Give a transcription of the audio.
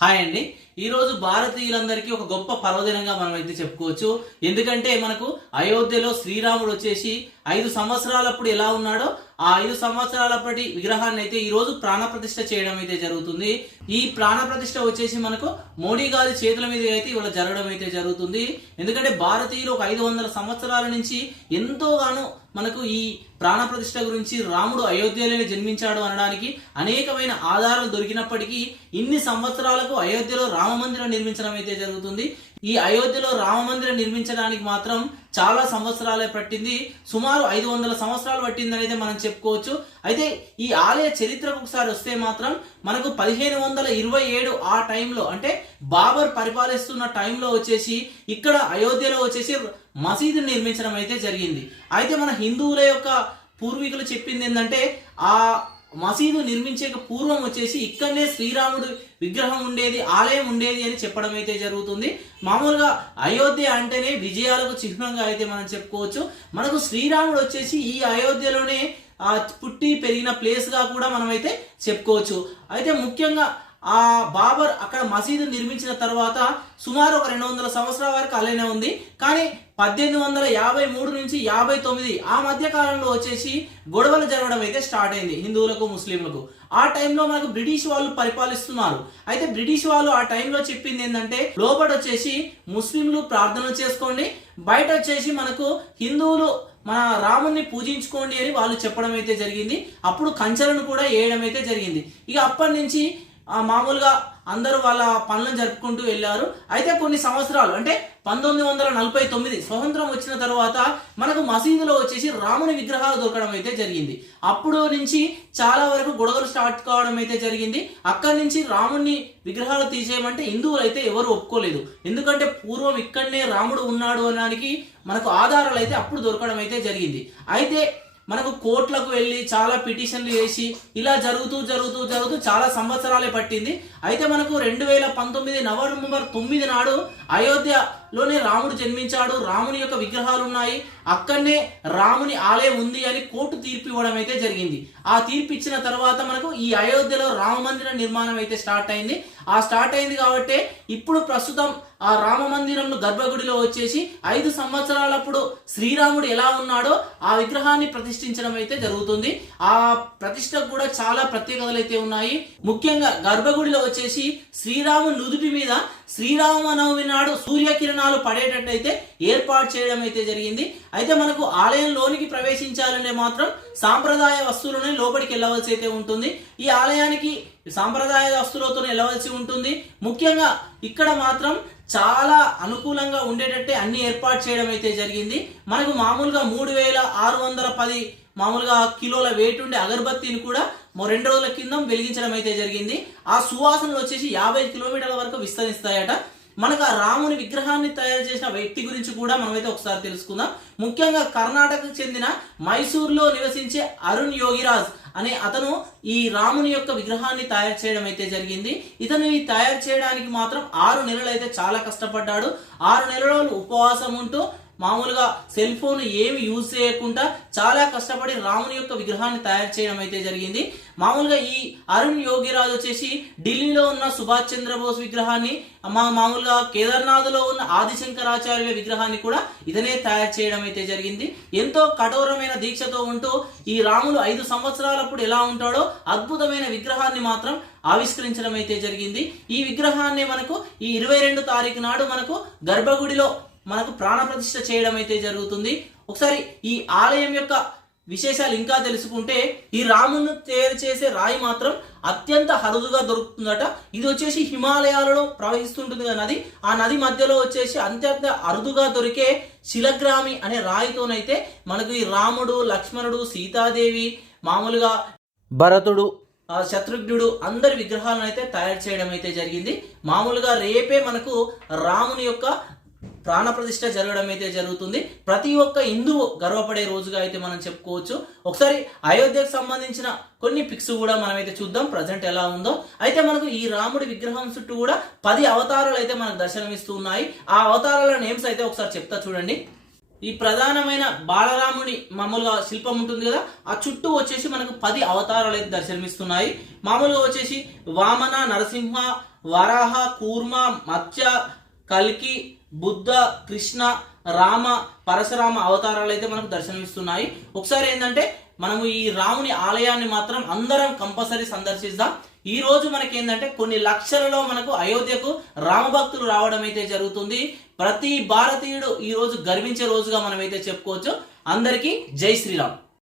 Hi అండి. ఈ రోజు భారతీయులందరికీ ఒక గొప్ప పర్వదినంగా మనం అయితే చెప్పుకోవచ్చు. ఎందుకంటే మనకు అయోధ్యలో శ్రీరాముడు వచ్చేసి ఐదు సంవత్సరాలప్పుడు ఎలా ఉన్నాడో ఆ ఐదు సంవత్సరాలప్పటి విగ్రహాన్ని అయితే ఈ రోజు ప్రాణప్రతిష్ఠ చేయడం అయితే జరుగుతుంది. ఈ ప్రాణప్రతిష్ఠ వచ్చేసి మనకు మోడీ గారి చేతుల మీద అయితే ఇవాళ జరగడం అయితే జరుగుతుంది. ఎందుకంటే భారతీయులు ఒక ఐదు వందల సంవత్సరాల నుంచి ఎంతోగానో మనకు ఈ ప్రాణప్రతిష్ఠ గురించి రాముడు అయోధ్యలోనే జన్మించాడు అనడానికి అనేకమైన ఆధారాలు దొరికినప్పటికీ ఇన్ని సంవత్సరాలకు అయోధ్యలో రామ మందిరం నిర్మించడం అయితే జరుగుతుంది. ఈ అయోధ్యలో రామ మందిరం నిర్మించడానికి మాత్రం చాలా సంవత్సరాలే పట్టింది. సుమారు ఐదు వందల సంవత్సరాలు పట్టింది అనేది మనం చెప్పుకోవచ్చు. అయితే ఈ ఆలయ చరిత్రకు ఒకసారి వస్తే మాత్రం మనకు పదిహేను వందల ఇరవై ఏడు ఆ టైంలో అంటే బాబర్ పరిపాలిస్తున్న టైంలో వచ్చేసి ఇక్కడ అయోధ్యలో వచ్చేసి మసీదు నిర్మించడం అయితే జరిగింది. అయితే మన హిందువుల యొక్క పూర్వీకులు చెప్పింది ఏంటంటే ఆ మసీదు నిర్మించక పూర్వం వచ్చేసి ఇక్కడనే శ్రీరాముడు విగ్రహం ఉండేది ఆలయం ఉండేది అని చెప్పడం అయితే జరుగుతుంది. మామూలుగా అయోధ్య అంటేనే విజయాలకు చిహ్నంగా అయితే మనం చెప్పుకోవచ్చు. మనకు శ్రీరాముడు వచ్చేసి ఈ అయోధ్యలోనే ఆ పుట్టి పెరిగిన ప్లేస్గా కూడా మనం అయితే చెప్పుకోవచ్చు. అయితే ముఖ్యంగా ఆ బాబర్ అక్కడ మసీదు నిర్మించిన తర్వాత సుమారు ఒక రెండు వందల సంవత్సరాల వరకు అలానే ఉంది. కానీ పద్దెనిమిది వందల యాభై మూడు నుంచి యాభై తొమ్మిది ఆ మధ్య కాలంలో వచ్చేసి గొడవలు జరగడం అయితే స్టార్ట్ అయింది హిందువులకు ముస్లింలకు. ఆ టైంలో మనకు బ్రిటిష్ వాళ్ళు పరిపాలిస్తున్నారు. అయితే బ్రిటిష్ వాళ్ళు ఆ టైంలో చెప్పింది ఏంటంటే లోపల వచ్చేసి ముస్లింలు ప్రార్థన చేసుకోండి బయట వచ్చేసి మనకు హిందువులు మన రాముణ్ణి పూజించుకోండి అని వాళ్ళు చెప్పడం అయితే జరిగింది. అప్పుడు కంచెలను కూడా వేయడం అయితే జరిగింది. ఇక అప్పటి నుంచి మామూలుగా అందరూ వాళ్ళ పనులను జరుపుకుంటూ వెళ్ళారు. అయితే కొన్ని సంవత్సరాలు అంటే పంతొమ్మిది వందల నలభై తొమ్మిది స్వతంత్రం వచ్చిన తర్వాత మనకు మసీదులో వచ్చేసి రాముని విగ్రహాలు దొరకడం అయితే జరిగింది. అప్పుడు నుంచి చాలా వరకు గొడవలు స్టార్ట్ కావడం అయితే జరిగింది. అక్కడి నుంచి రాముని విగ్రహాలు తీసేయమంటే హిందువులు అయితే ఎవరు ఒప్పుకోలేదు. ఎందుకంటే పూర్వం ఇక్కడనే రాముడు ఉన్నాడు అనడానికి మనకు ఆధారాలు అయితే అప్పుడు దొరకడం అయితే జరిగింది. అయితే మనకు కోర్టులకు వెళ్ళి చాలా పిటిషన్లు చేసి ఇలా జరుగుతూ జరుగుతూ జరుగుతూ చాలా సంవత్సరాలే పట్టింది. అయితే మనకు రెండు వేల పంతొమ్మిది నవంబర్ తొమ్మిది నాడు అయోధ్య లోనే రాముడు జన్మించాడు రాముని యొక్క విగ్రహాలు ఉన్నాయి అక్కడనే రాముని ఆలయం ఉంది అని కోర్టు తీర్పు ఇవ్వడం అయితే జరిగింది. ఆ తీర్పు ఇచ్చిన తర్వాత మనకు ఈ అయోధ్యలో రామ మందిర నిర్మాణం అయితే స్టార్ట్ అయింది. ఆ స్టార్ట్ అయింది కాబట్టి ఇప్పుడు ప్రస్తుతం ఆ రామ మందిరం గర్భగుడిలో వచ్చేసి ఐదు సంవత్సరాలప్పుడు శ్రీరాముడు ఎలా ఉన్నాడో ఆ విగ్రహాన్ని ప్రతిష్ఠించడం అయితే జరుగుతుంది. ఆ ప్రతిష్టకు కూడా చాలా ప్రత్యేకతలు అయితే ఉన్నాయి. ముఖ్యంగా గర్భగుడిలో వచ్చేసి శ్రీరాము నుదుటి మీద శ్రీరామనవమి నాడు సూర్యకిరణాలు పడేటట్టయితే ఏర్పాటు చేయడం అయితే జరిగింది. అయితే మనకు ఆలయంలోనికి ప్రవేశించాలంటే మాత్రం సాంప్రదాయ వస్తువులనే లోపలికి వెళ్ళవలసి అయితే ఉంటుంది. ఈ ఆలయానికి సాంప్రదాయ వస్తువులతో వెళ్ళవలసి ఉంటుంది. ముఖ్యంగా ఇక్కడ మాత్రం చాలా అనుకూలంగా ఉండేటట్టే అన్ని ఏర్పాటు చేయడం అయితే జరిగింది. మనకు మామూలుగా మూడు వేల ఆరు వందల పది మామూలుగా కిలోల వెయిట్ ఉండే అగరబత్తిని కూడా రెండు రోజుల కింద వెలిగించడం అయితే జరిగింది. ఆ సువాసనలు వచ్చేసి యాభై కిలోమీటర్ల వరకు విస్తరిస్తాయట. మనకు ఆ రాముని విగ్రహాన్ని తయారు చేసిన వ్యక్తి గురించి కూడా మనమైతే ఒకసారి తెలుసుకుందాం. ముఖ్యంగా కర్ణాటకకు చెందిన మైసూర్లో నివసించే అరుణ్ యోగిరాజ్ అనే అతను ఈ రాముని యొక్క విగ్రహాన్ని తయారు చేయడం అయితే జరిగింది. ఇతను తయారు చేయడానికి మాత్రం ఆరు నెలలు అయితే చాలా కష్టపడ్డాడు. ఆరు నెలలు ఉపవాసం ఉంటూ మామూలుగా సెల్ ఫోన్ ఏమి యూజ్ చేయకుండా చాలా కష్టపడి రాముని యొక్క విగ్రహాన్ని తయారు చేయడం అయితే జరిగింది. మామూలుగా ఈ అరుణ్ యోగిరాజ్ వచ్చేసి ఢిల్లీలో ఉన్న సుభాష్ చంద్రబోస్ విగ్రహాన్ని మా మామూలుగా కేదార్నాథ్లో ఉన్న ఆదిశంకరాచార్యుల విగ్రహాన్ని కూడా ఇతనే తయారు చేయడం అయితే జరిగింది. ఎంతో కఠోరమైన దీక్షతో ఉంటూ ఈ రాములు ఐదు సంవత్సరాలప్పుడు ఎలా ఉంటాడో అద్భుతమైన విగ్రహాన్ని మాత్రం ఆవిష్కరించడం అయితే జరిగింది. ఈ విగ్రహాన్ని మనకు ఈ ఇరవై రెండు తారీఖు నాడు మనకు గర్భగుడిలో మనకు ప్రాణప్రతిష్ఠ చేయడం అయితే జరుగుతుంది. ఒకసారి ఈ ఆలయం యొక్క విశేషాలు ఇంకా తెలుసుకుంటే ఈ రామును తయారు చేసే రాయి మాత్రం అత్యంత అరుదుగా దొరుకుతుందట. ఇది వచ్చేసి హిమాలయాలలో ప్రవహిస్తుంటుంది నది. ఆ నది మధ్యలో వచ్చేసి అత్యంత అరుదుగా దొరికే శిలగ్రామి అనే రాయితోనైతే మనకు ఈ రాముడు లక్ష్మణుడు సీతాదేవి మామూలుగా భరతుడు శత్రుఘ్నుడు అందరి విగ్రహాలను అయితే తయారు చేయడం అయితే జరిగింది. మామూలుగా రేపే మనకు రాముని యొక్క ప్రాణప్రతిష్ఠ జరగడం అయితే జరుగుతుంది. ప్రతి ఒక్క హిందువు గర్వపడే రోజుగా అయితే మనం చెప్పుకోవచ్చు. ఒకసారి అయోధ్యకు సంబంధించిన కొన్ని పిక్స్ కూడా మనమైతే చూద్దాం. ప్రజెంట్ ఎలా ఉందో. అయితే మనకు ఈ రాముడి విగ్రహం చుట్టూ కూడా పది అవతారాలు అయితే మనకు దర్శనమిస్తూ ఉన్నాయి ఆ అవతారాల నేమ్స్ అయితే ఒకసారి చెప్తా చూడండి. ఈ ప్రధానమైన బాలరాముని మామూలుగా శిల్పం ఉంటుంది కదా ఆ చుట్టూ వచ్చేసి మనకు పది అవతారాలు అయితే దర్శనమిస్తున్నాయి. మామూలుగా వచ్చేసి వామన నరసింహ వరాహ కూర్మ మత్స్య కల్కి బుద్ధ కృష్ణ రామ పరశురామ అవతారాలు అయితే మనకు దర్శనమిస్తున్నాయి. ఒకసారి ఏంటంటే మనము ఈ రాముని ఆలయాన్ని మాత్రం అందరం కంపల్సరీ సందర్శిద్దాం. ఈ రోజు మనకి ఏంటంటే కొన్ని లక్షలలో మనకు అయోధ్యకు రామభక్తులు రావడం అయితే జరుగుతుంది. ప్రతి భారతీయుడు ఈ రోజు గర్వించే రోజుగా మనం అయితే చెప్పుకోవచ్చు. అందరికీ జై శ్రీరామ్.